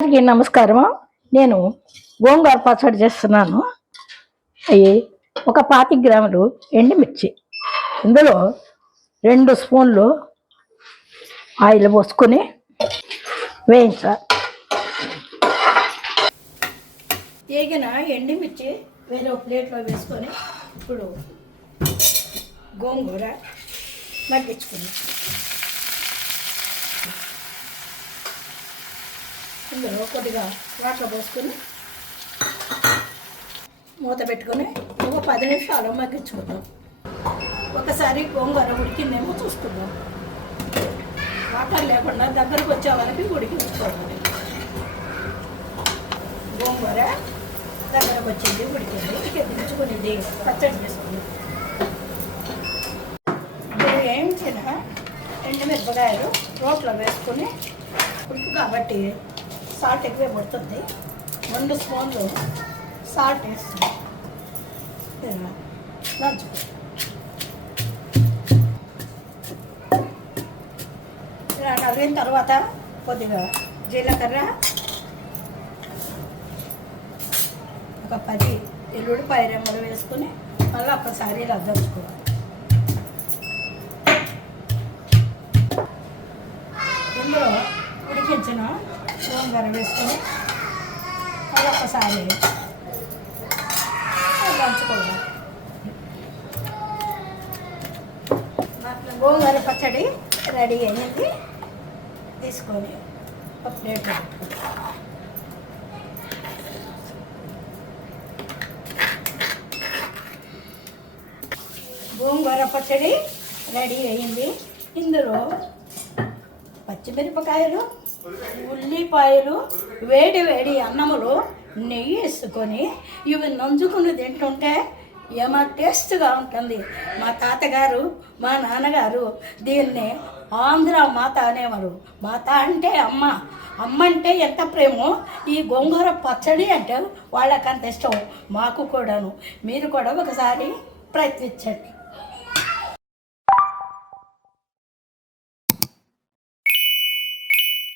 అందరికీ నమస్కారం. నేను గోంగూర పచ్చడి చేస్తున్నాను. అవి ఒక 25 గ్రాములు ఎండుమిర్చి, ఇందులో 2 స్పూన్లు ఆయిల్ పోసుకొని వేయించాలి. వేగిన ఎండుమిర్చి వేరే ప్లేట్లో వేసుకొని ఇప్పుడు గోంగూర మగ్గించుకుని ఇందులో కొద్దిగా వాటర్ పోసుకొని మూత పెట్టుకొని ఒక 10 నిమిషాలు మగ్గించుకుందాం. ఒకసారి గోంగూర ఉడికిందేమో చూసుకుందాం. వాటర్ లేకుండా దగ్గరకు వచ్చే వరకు ఉడికించుకోవాలి. గోంగూర దగ్గరకు వచ్చింది, ఉడికింది. దించుకునేది పచ్చడి చేసుకుంది. వేయించిన ఎండుమిరపకాయలు రోట్లో వేసుకొని ఉడుకు కాబట్టి సాల్ట్ ఎక్కువే పడుతుంది. 2 స్పూన్లు సాల్ట్ వేస్తుంది. దంచుకో. ఇలా నలిగిన తర్వాత కొద్దిగా జీలకర్ర, ఒక 10 ఎల్లుల్లిపాయ రెమ్మలు వేసుకొని మళ్ళీ ఒక్కసారి ఇలా దంచుకోవాలి. ఇందులో ఉడికించిన గోంగూర వేసుకొని మళ్ళీ ఒక్కసారి దంచుకోవాలి. గోంగూర పచ్చడి రెడీ అయ్యింది. తీసుకొని ఒక ప్లేట్ గోంగూర పచ్చడి రెడీ అయ్యింది. ఇందులో పచ్చిమిరపకాయలు, ఉల్లిపాయలు, వేడి వేడి అన్నములు, నెయ్యి వేసుకొని ఇవి నంజుకుని తింటుంటే ఏమో టేస్ట్గా ఉంటుంది. మా తాతగారు, మా నాన్నగారు దీన్ని ఆంధ్ర మాత అనేవారు. మాత అంటే అమ్మ, అమ్మ అంటే ఎంత ప్రేమో ఈ గోంగూర పచ్చడి అంటే వాళ్ళకంత ఇష్టం. మాకు కూడాను. మీరు కూడా ఒకసారి ప్రయత్నించండి.